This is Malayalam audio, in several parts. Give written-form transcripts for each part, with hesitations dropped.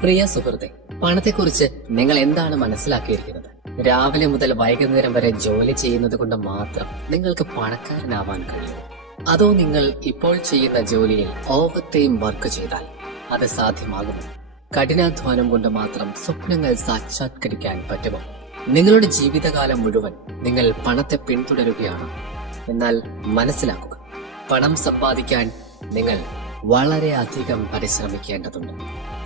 പ്രിയ സുഹൃത്തെ, പണത്തെക്കുറിച്ച് നിങ്ങൾ എന്താണ് മനസ്സിലാക്കിയിരിക്കുന്നത്? രാവിലെ മുതൽ വൈകുന്നേരം വരെ ജോലി ചെയ്യുന്നത് കൊണ്ട് മാത്രം നിങ്ങൾക്ക് പണക്കാരനാവാൻ കഴിയും? അതോ നിങ്ങൾ ഇപ്പോൾ ചെയ്യുന്ന ജോലിയിൽ ഓവർ ടൈം വർക്ക് ചെയ്താൽ അത് സാധ്യമാകുമോ? കഠിനാധ്വാനം കൊണ്ട് മാത്രം സ്വപ്നങ്ങൾ സാക്ഷാത്കരിക്കാൻ പറ്റുമോ? നിങ്ങളുടെ ജീവിതകാലം മുഴുവൻ നിങ്ങൾ പണത്തെ പിന്തുടരുകയാണ്. എന്നാൽ മനസ്സിലാക്കുക, പണം സമ്പാദിക്കാൻ നിങ്ങൾ വളരെയധികം പരിശ്രമിക്കേണ്ടതുണ്ട്.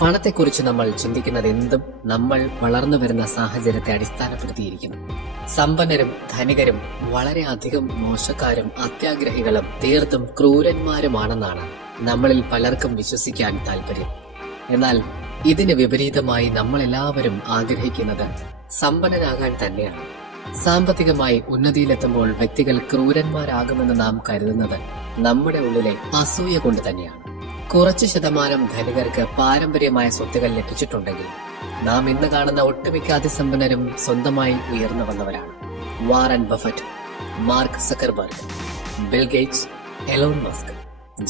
പണത്തെക്കുറിച്ച് നമ്മൾ ചിന്തിക്കുന്നത് എന്തും നമ്മൾ വളർന്നു വരുന്ന സാഹചര്യത്തെ അടിസ്ഥാനപ്പെടുത്തിയിരിക്കുന്നു. സമ്പന്നരും ധനികരും വളരെയധികം മോശക്കാരും അത്യാഗ്രഹികളും തീർത്തും ക്രൂരന്മാരുമാണെന്നാണ് നമ്മളിൽ പലർക്കും വിശ്വസിക്കാൻ താല്പര്യം. എന്നാൽ ഇതിന് വിപരീതമായി നമ്മൾ എല്ലാവരും ആഗ്രഹിക്കുന്നത് സമ്പന്നനാകാൻ തന്നെയാണ്. സാമ്പത്തികമായി ഉന്നതിയിലെത്തുമ്പോൾ വ്യക്തികൾ ക്രൂരന്മാരാകുമെന്ന് നാം കരുതുന്നത് നമ്മുടെ ഉള്ളിലെ അസൂയ കൊണ്ട് തന്നെയാണ്. കുറച്ചു ശതമാനം ധനികർക്ക് പാരമ്പര്യമായ സ്വത്തുകൾ ലഭിച്ചിട്ടുണ്ടെങ്കിൽ നാം ഇന്ന് കാണുന്ന ഒട്ടുമിക്ക അതിസമ്പന്നരും സ്വന്തമായി ഉയർന്നു വന്നവരാണ്. Warren Buffett, Mark Zuckerberg, Bill Gates, Elon Musk,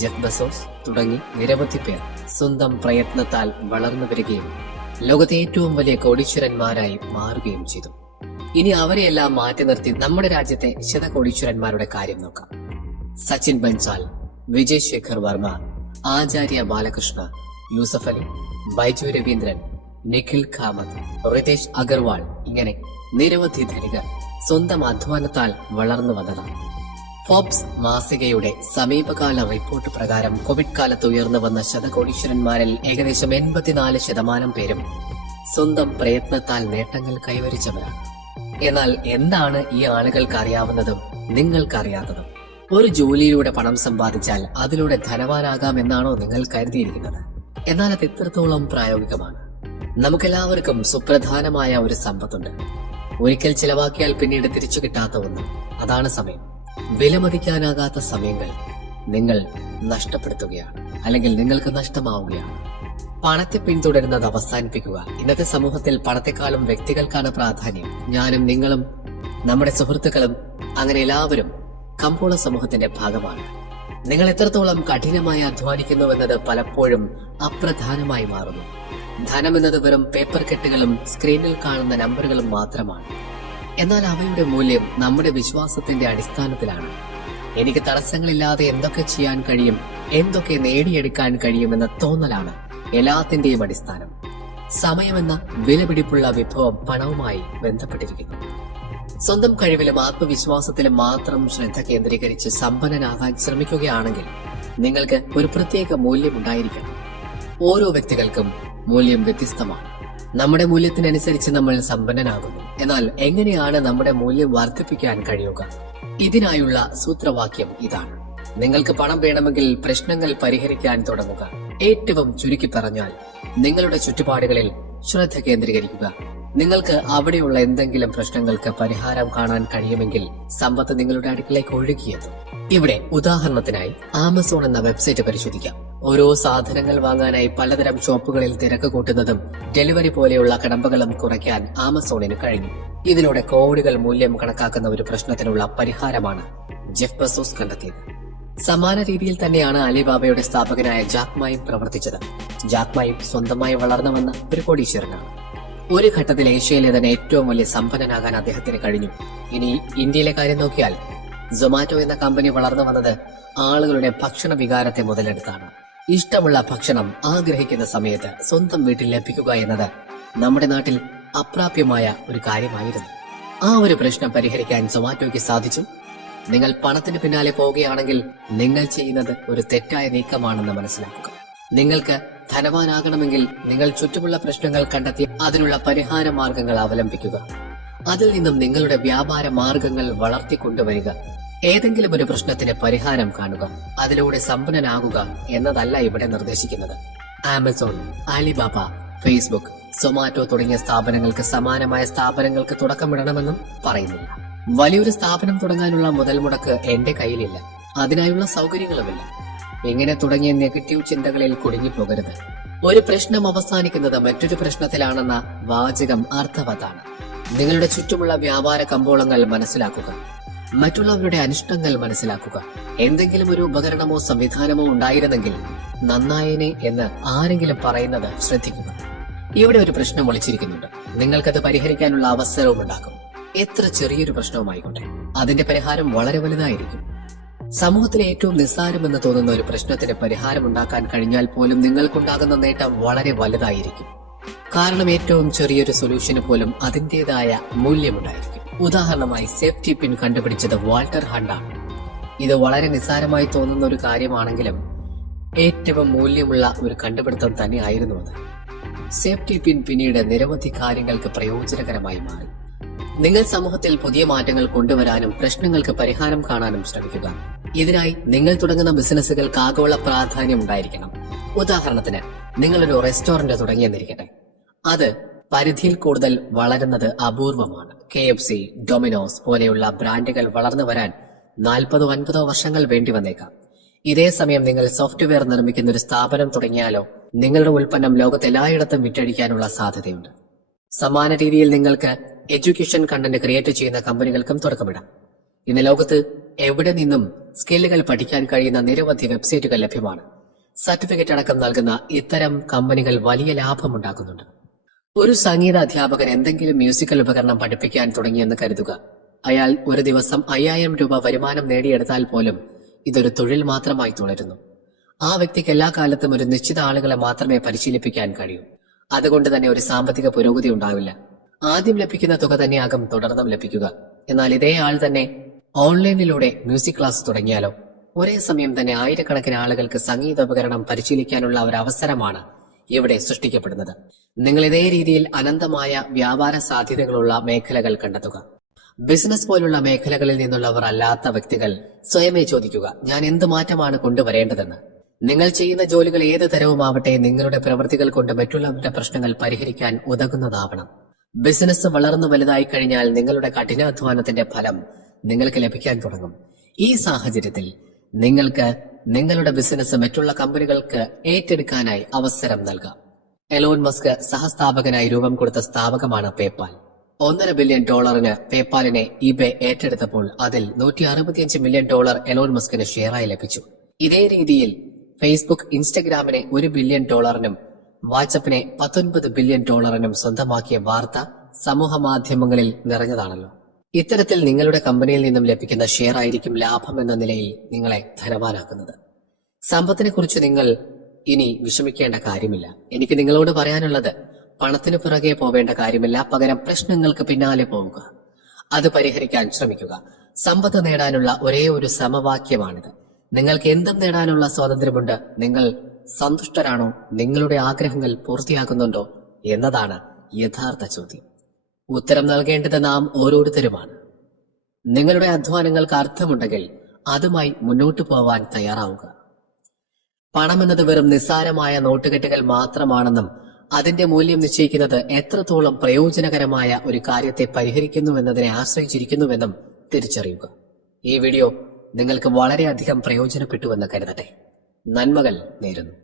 Jeff Bezos തുടങ്ങി നിരവധി പേർ സ്വന്തം പ്രയത്നത്താൽ വളർന്നു വരികയും ലോകത്തെ ഏറ്റവും വലിയ കോടീശ്വരന്മാരായി മാറുകയും ചെയ്തു. ഇനി അവരെയെല്ലാം മാറ്റി നിർത്തി നമ്മുടെ രാജ്യത്തെ ശതകോടീശ്വരന്മാരുടെ കാര്യം നോക്കാം. സച്ചിൻ ബൻസാൽ, വിജയ് ശേഖർ വർമ്മ, ആചാര്യ ബാലകൃഷ്ണ, യൂസഫ് അലി, ബൈജു രവീന്ദ്രൻ, നിഖിൽ കാമത്ത്, റിതേഷ് അഗർവാൾ, ഇങ്ങനെ നിരവധി ധനികർ സ്വന്തം അധ്വാനത്താൽ വളർന്നു വന്നതാണ്. ഫോബ്സ് മാസികയുടെ സമീപകാല റിപ്പോർട്ട് പ്രകാരം കോവിഡ് കാലത്ത് ഉയർന്നു വന്ന ശതകോടീശ്വരന്മാരിൽ ഏകദേശം 84% പേരും സ്വന്തം പ്രയത്നത്താൽ നേട്ടങ്ങൾ കൈവരിച്ചവരാണ്. എന്നാൽ എന്താണ് ഈ ആളുകൾക്ക് അറിയാവുന്നതും നിങ്ങൾക്കറിയാത്തതും? ഒരു ജോലിയിലൂടെ പണം സമ്പാദിച്ചാൽ അതിലൂടെ ധനവാനാകാം എന്നാണോ നിങ്ങൾ കരുതിയിരിക്കുന്നത്? എന്നാൽ അത് എത്രത്തോളം പ്രായോഗികമാണ്? നമുക്കെല്ലാവർക്കും സുപ്രധാനമായ ഒരു സമ്പത്തുണ്ട്. ഒരിക്കൽ ചിലവാക്കിയാൽ പിന്നീട് തിരിച്ചു കിട്ടാത്ത ഒന്ന്. അതാണ് സമയം. വിലമതിക്കാനാകാത്ത സമയങ്ങൾ നിങ്ങൾ നഷ്ടപ്പെടുത്തുകയാണ്, അല്ലെങ്കിൽ നിങ്ങൾക്ക് നഷ്ടമാവുകയാണ്. പണത്തെ പിന്തുടരുന്നത് അവസാനിപ്പിക്കുക. ഇന്നത്തെ സമൂഹത്തിൽ പണത്തെക്കാളും വ്യക്തികൾക്കാണ് പ്രാധാന്യം. ഞാനും നിങ്ങളും നമ്മുടെ സുഹൃത്തുക്കളും അങ്ങനെ എല്ലാവരും കമ്പോള സമൂഹത്തിന്റെ ഭാഗമാണ്. നിങ്ങൾ എത്രത്തോളം കഠിനമായി അധ്വാനിക്കുന്നുവെന്നത് പലപ്പോഴും അപ്രധാനമായി മാറുന്നു. ധനം എന്നത് വെറും പേപ്പർ കെട്ടുകളും സ്ക്രീനിൽ കാണുന്ന നമ്പറുകളും മാത്രമാണ്. എന്നാൽ അവയുടെ മൂല്യം നമ്മുടെ വിശ്വാസത്തിന്റെ അടിസ്ഥാനത്തിലാണ്. എനിക്ക് തടസ്സങ്ങളില്ലാതെ എന്തൊക്കെ ചെയ്യാൻ കഴിയും, എന്തൊക്കെ നേടിയെടുക്കാൻ കഴിയുമെന്ന തോന്നലാണ് എല്ലാത്തിന്റെയും അടിസ്ഥാനം. സമയമെന്ന വിലപിടിപ്പുള്ള വിഭവം പണവുമായി ബന്ധപ്പെട്ടിരിക്കുന്നു. സ്വന്തം കഴിവിലും ആത്മവിശ്വാസത്തിലും മാത്രം ശ്രദ്ധ കേന്ദ്രീകരിച്ച് സമ്പന്നനാകാൻ ശ്രമിക്കുകയാണെങ്കിൽ നിങ്ങൾക്ക് ഒരു പ്രത്യേക മൂല്യം ഉണ്ടായിരിക്കണം. ഓരോ വ്യക്തികൾക്കും മൂല്യം വ്യത്യസ്തമാണ്. നമ്മുടെ മൂല്യത്തിനനുസരിച്ച് നമ്മൾ സമ്പന്നനാകുന്നു. എന്നാൽ എങ്ങനെയാണ് നമ്മുടെ മൂല്യം വർദ്ധിപ്പിക്കാൻ കഴിയുക? ഇതിനായുള്ള സൂത്രവാക്യം ഇതാണ്: നിങ്ങൾക്ക് പണം വേണമെങ്കിൽ പ്രശ്നങ്ങൾ പരിഹരിക്കാൻ തുടങ്ങുക. ഏറ്റവും ചുരുക്കി പറഞ്ഞാൽ, നിങ്ങളുടെ ചുറ്റുപാടുകളിൽ ശ്രദ്ധ കേന്ദ്രീകരിക്കുക. നിങ്ങൾക്ക് അവിടെയുള്ള എന്തെങ്കിലും പ്രശ്നങ്ങൾക്ക് പരിഹാരം കാണാൻ കഴിയുമെങ്കിൽ സമ്പത്ത് നിങ്ങളുടെ അടുക്കിലേക്ക് ഒഴുകിയെത്തും. ഇവിടെ ഉദാഹരണത്തിനായി ആമസോൺ എന്ന വെബ്സൈറ്റ് പരിശോധിക്കാം. ഓരോ സാധനങ്ങൾ വാങ്ങാനായി പലതരം ഷോപ്പുകളിൽ തിരക്ക് കൂട്ടുന്നതും ഡെലിവറി പോലെയുള്ള കടമ്പകളും കുറയ്ക്കാൻ ആമസോണിന് കഴിഞ്ഞു. ഇതിലൂടെ കോടികൾ മൂല്യം കണക്കാക്കുന്ന ഒരു പ്രശ്നത്തിനുള്ള പരിഹാരമാണ് ജെഫ് ബെസോസ് കണ്ടെത്തിയത്. സമാന രീതിയിൽ തന്നെയാണ് അലിബാബയുടെ സ്ഥാപകനായ ജാക്ക് മായും പ്രവർത്തിച്ചത്. ജാക്ക് മായും സ്വന്തമായി വളർന്നു വന്ന ഒരു കോടീശ്വരനാണ്. ഒരു ഘട്ടത്തിൽ ഏഷ്യയിലെ തന്നെ ഏറ്റവും വലിയ സമ്പന്നനാകാൻ അദ്ദേഹത്തിന് കഴിഞ്ഞു. ഇനി ഇന്ത്യയിലെ കാര്യം നോക്കിയാൽ, സൊമാറ്റോ എന്ന കമ്പനി വളർന്നു വന്നത് ആളുകളുടെ ഭക്ഷണ വികാരത്തെ മുതലെടുത്താണ്. ഇഷ്ടമുള്ള ഭക്ഷണം ആഗ്രഹിക്കുന്ന സമയത്ത് സ്വന്തം വീട്ടിൽ ലഭിക്കുക എന്നത് നമ്മുടെ നാട്ടിൽ അപ്രാപ്യമായ ഒരു കാര്യമായിരുന്നു. ആ ഒരു പ്രശ്നം പരിഹരിക്കാൻ സൊമാറ്റോയ്ക്ക് സാധിച്ചു. നിങ്ങൾ പണത്തിന് പിന്നാലെ പോവുകയാണെങ്കിൽ നിങ്ങൾ ചെയ്യുന്നത് ഒരു തെറ്റായ നീക്കമാണെന്ന് മനസ്സിലാക്കുക. നിങ്ങൾക്ക് ധനവാനാകണമെങ്കിൽ നിങ്ങൾ ചുറ്റുമുള്ള പ്രശ്നങ്ങൾ കണ്ടെത്തി അതിനുള്ള പരിഹാര മാർഗങ്ങൾ അവലംബിക്കുക. അതിൽ നിന്നും നിങ്ങളുടെ വ്യാപാര മാർഗങ്ങൾ വളർത്തിക്കൊണ്ടുവരിക. ഏതെങ്കിലും ഒരു പ്രശ്നത്തിന് പരിഹാരം കാണുക, അതിലൂടെ സമ്പന്നനാകുക എന്നതല്ല ഇവിടെ നിർദ്ദേശിക്കുന്നത്. ആമസോൺ, അലിബാബ, ഫേസ്ബുക്ക്, സൊമാറ്റോ തുടങ്ങിയ സ്ഥാപനങ്ങൾക്ക് സമാനമായ സ്ഥാപനങ്ങൾക്ക് തുടക്കമിടണമെന്നും പറയുന്നില്ല. വലിയൊരു സ്ഥാപനം തുടങ്ങാനുള്ള മുതൽ മുടക്ക് എന്റെ കയ്യിലില്ല, അതിനായുള്ള സൗകര്യങ്ങളുമില്ല. ഇങ്ങനെ തുടങ്ങിയ നെഗറ്റീവ് ചിന്തകളിൽ കുടുങ്ങിപ്പോകരുത്. ഒരു പ്രശ്നം അവസാനിക്കുന്നത് മറ്റൊരു പ്രശ്നത്തിലാണെന്ന വാചകം അർത്ഥവത്താണ്. നിങ്ങളുടെ ചുറ്റുമുള്ള വ്യാപാര കമ്പോളങ്ങൾ മനസ്സിലാക്കുക. മറ്റുള്ളവരുടെ അനിഷ്ടങ്ങൾ മനസ്സിലാക്കുക. എന്തെങ്കിലും ഒരു ഉപകരണമോ സംവിധാനമോ ഉണ്ടായിരുന്നെങ്കിൽ നന്നായേനെ എന്ന് ആരെങ്കിലും പറയുന്നത് ശ്രദ്ധിക്കുക. ഇവിടെ ഒരു പ്രശ്നം ഒളിച്ചിരിക്കുന്നുണ്ട്. നിങ്ങൾക്കത് പരിഹരിക്കാനുള്ള അവസരവും ഉണ്ടാക്കും. എത്ര ചെറിയൊരു പ്രശ്നവുമായിക്കോട്ടെ, അതിന്റെ പരിഹാരം വളരെ വലുതായിരിക്കും. സമൂഹത്തിലെ ഏറ്റവും നിസ്സാരമെന്ന് തോന്നുന്ന ഒരു പ്രശ്നത്തിന് പരിഹാരം ഉണ്ടാക്കാൻ കഴിഞ്ഞാൽ പോലും നിങ്ങൾക്കുണ്ടാകുന്ന നേട്ടം വളരെ വലുതായിരിക്കും. കാരണം ഏറ്റവും ചെറിയൊരു സൊല്യൂഷന് പോലും അതിന്റേതായ മൂല്യമുണ്ടായിരിക്കും. ഉദാഹരണമായി സേഫ്റ്റി പിൻ കണ്ടുപിടിച്ചത് വാൾട്ടർ ഹണ്ടാണ്. ഇത് വളരെ നിസ്സാരമായി തോന്നുന്ന ഒരു കാര്യമാണെങ്കിലും ഏറ്റവും മൂല്യമുള്ള ഒരു കണ്ടുപിടുത്തം തന്നെയായിരുന്നു അത്. സേഫ്റ്റി പിൻ പിന്നീട് നിരവധി കാര്യങ്ങൾക്ക് പ്രയോജനകരമായി മാറി. നിങ്ങൾ സമൂഹത്തിൽ പുതിയ മാറ്റങ്ങൾ കൊണ്ടുവരാനും പ്രശ്നങ്ങൾക്ക് പരിഹാരം കാണാനും ശ്രമിക്കുക. ഇതിനായി നിങ്ങൾ തുടങ്ങുന്ന ബിസിനസ്സുകൾക്ക് ആഗോള പ്രാധാന്യം ഉണ്ടായിരിക്കണം. ഉദാഹരണത്തിന്, നിങ്ങളൊരു റെസ്റ്റോറന്റ് തുടങ്ങിയെന്നിരിക്കട്ടെ. അത് പരിധിയിൽ കൂടുതൽ വളരുന്നത് അപൂർവമാണ്. KFC, ഡൊമിനോസ് പോലെയുള്ള ബ്രാൻഡുകൾ വളർന്നു വരാൻ 40-50 വർഷങ്ങൾ വേണ്ടി വന്നേക്കാം. ഇതേ സമയം നിങ്ങൾ സോഫ്റ്റ്വെയർ നിർമ്മിക്കുന്ന ഒരു സ്ഥാപനം തുടങ്ങിയാലോ നിങ്ങളുടെ ഉൽപ്പന്നം ലോകത്തെല്ലായിടത്തും വിറ്റഴിക്കാനുള്ള സാധ്യതയുണ്ട്. സമാന രീതിയിൽ നിങ്ങൾക്ക് എഡ്യൂക്കേഷൻ കണ്ടന്റ് ക്രിയേറ്റ് ചെയ്യുന്ന കമ്പനികൾക്കും തുടക്കമിടാം. ഇന്ന് ലോകത്ത് എവിടെ നിന്നും സ്കില്ലുകൾ പഠിക്കാൻ കഴിയുന്ന നിരവധി വെബ്സൈറ്റുകൾ ലഭ്യമാണ്. സർട്ടിഫിക്കറ്റ് അടക്കം നൽകുന്ന ഇത്തരം കമ്പനികൾ വലിയ ലാഭമുണ്ടാക്കുന്നുണ്ട്. ഒരു സംഗീത അധ്യാപകൻ എന്തെങ്കിലും മ്യൂസിക്കൽ ഉപകരണം പഠിപ്പിക്കാൻ തുടങ്ങിയെന്ന് കരുതുക. അയാൾ ഒരു ദിവസം 5000 രൂപ വരുമാനം നേടിയെടുത്താൽ പോലും ഇതൊരു തൊഴിൽ മാത്രമായി തുടരുന്നു. ആ വ്യക്തിക്ക് എല്ലാ കാലത്തും ഒരു നിശ്ചിത ആളുകളെ മാത്രമേ പരിശീലിപ്പിക്കാൻ കഴിയൂ. അതുകൊണ്ട് തന്നെ ഒരു സാമ്പത്തിക പുരോഗതി ഉണ്ടാവില്ല. ആദ്യം ലഭിക്കുന്ന തുക തന്നെയാകും തുടർന്നും ലഭിക്കുക. എന്നാൽ ഇതേ ആൾ തന്നെ ഓൺലൈനിലൂടെ മ്യൂസിക് ക്ലാസ് തുടങ്ങിയാലോ ഒരേ സമയം തന്നെ ആയിരക്കണക്കിന് ആളുകൾക്ക് സംഗീതോപകരണം പരിശീലിക്കാനുള്ള ഒരു അവസരമാണ് ഇവിടെ സൃഷ്ടിക്കപ്പെടുന്നത്. നിങ്ങൾ ഇതേ രീതിയിൽ അനന്തമായ വ്യാപാര സാധ്യതകളുള്ള മേഖലകൾ കണ്ടെത്തുക. ബിസിനസ് പോലുള്ള മേഖലകളിൽ നിന്നുള്ളവർ അല്ലാത്ത വ്യക്തികൾ സ്വയമേ ചോദിക്കുക, ഞാൻ എന്ത് മാറ്റമാണ് കൊണ്ടുവരേണ്ടതെന്ന്. നിങ്ങൾ ചെയ്യുന്ന ജോലികൾ ഏത് തരവുമാവട്ടെ, നിങ്ങളുടെ പ്രവൃത്തികൾ കൊണ്ട് മറ്റുള്ളവരുടെ പ്രശ്നങ്ങൾ പരിഹരിക്കാൻ ഉതകുന്നതാവണം. ബിസിനസ് വളർന്നു വലുതായി കഴിഞ്ഞാൽ നിങ്ങളുടെ കഠിനാധ്വാനത്തിന്റെ ഫലം നിങ്ങൾക്ക് ലഭിക്കാൻ തുടങ്ങും. ഈ സാഹചര്യത്തിൽ നിങ്ങൾക്ക് നിങ്ങളുടെ ബിസിനസ് മറ്റുള്ള കമ്പനികൾക്ക് ഏറ്റെടുക്കാനായി അവസരം നൽകാം. എലോൺ മസ്ക് സഹസ്ഥാപകനായി രൂപം കൊടുത്ത സ്ഥാപകമാണ് പേപ്പാൽ. $1.5 ബില്യൺ പേപ്പാലിനെ ഇബേ ഏറ്റെടുത്തപ്പോൾ അതിൽ $165 മില്യൺ എലോൺ മസ്കിന് ഷെയറായി ലഭിച്ചു. ഇതേ രീതിയിൽ ഫേസ്ബുക്ക് ഇൻസ്റ്റഗ്രാമിനെ $1 ബില്യൺ വാട്സ്ആപ്പിനെ $19 ബില്യൺ സ്വന്തമാക്കിയ വാർത്ത സമൂഹ മാധ്യമങ്ങളിൽ നിറഞ്ഞതാണല്ലോ. ഇത്തരത്തിൽ നിങ്ങളുടെ കമ്പനിയിൽ നിന്നും ലഭിക്കുന്ന ഷെയർ ആയിരിക്കും ലാഭം എന്ന നിലയിൽ നിങ്ങളെ ധനവാനാക്കുന്നത്. സമ്പത്തിനെ കുറിച്ച് നിങ്ങൾ ഇനി വിഷമിക്കേണ്ട കാര്യമില്ല. എനിക്ക് നിങ്ങളോട് പറയാനുള്ളത്, പണത്തിന് പിറകെ പോവേണ്ട കാര്യമില്ല, പകരം പ്രശ്നങ്ങൾക്ക് പിന്നാലെ പോവുക. അത് പരിഹരിക്കാൻ ശ്രമിക്കുക. സമ്പത്ത് നേടാനുള്ള ഒരേ ഒരു സമവാക്യമാണിത്. നിങ്ങൾക്ക് എന്തും നേടാനുള്ള സ്വാതന്ത്ര്യമുണ്ട്. നിങ്ങൾ സന്തുഷ്ടരാണോ? നിങ്ങളുടെ ആഗ്രഹങ്ങൾ പൂർത്തിയാകുന്നുണ്ടോ എന്നതാണ് യഥാർത്ഥ ചോദ്യം. ഉത്തരം നൽകേണ്ടത് നാം ഓരോരുത്തരുമാണ്. നിങ്ങളുടെ അധ്വാനങ്ങൾക്ക് അർത്ഥമുണ്ടെങ്കിൽ അതുമായി മുന്നോട്ടു പോവാൻ തയ്യാറാവുക. പണമെന്നത് വെറും നിസ്സാരമായ നോട്ടുകെട്ടുകൾ മാത്രമാണെന്നും അതിന്റെ മൂല്യം നിശ്ചയിക്കുന്നത് എത്രത്തോളം പ്രയോജനകരമായ ഒരു കാര്യത്തെ പരിഹരിക്കുന്നുവെന്നതിനെ ആശ്രയിച്ചിരിക്കുന്നുവെന്നും തിരിച്ചറിയുക. ഈ വീഡിയോ നിങ്ങൾക്ക് വളരെയധികം പ്രയോജനപ്പെട്ടുവെന്ന് കരുതട്ടെ. നന്മകൾ നേരുന്നു.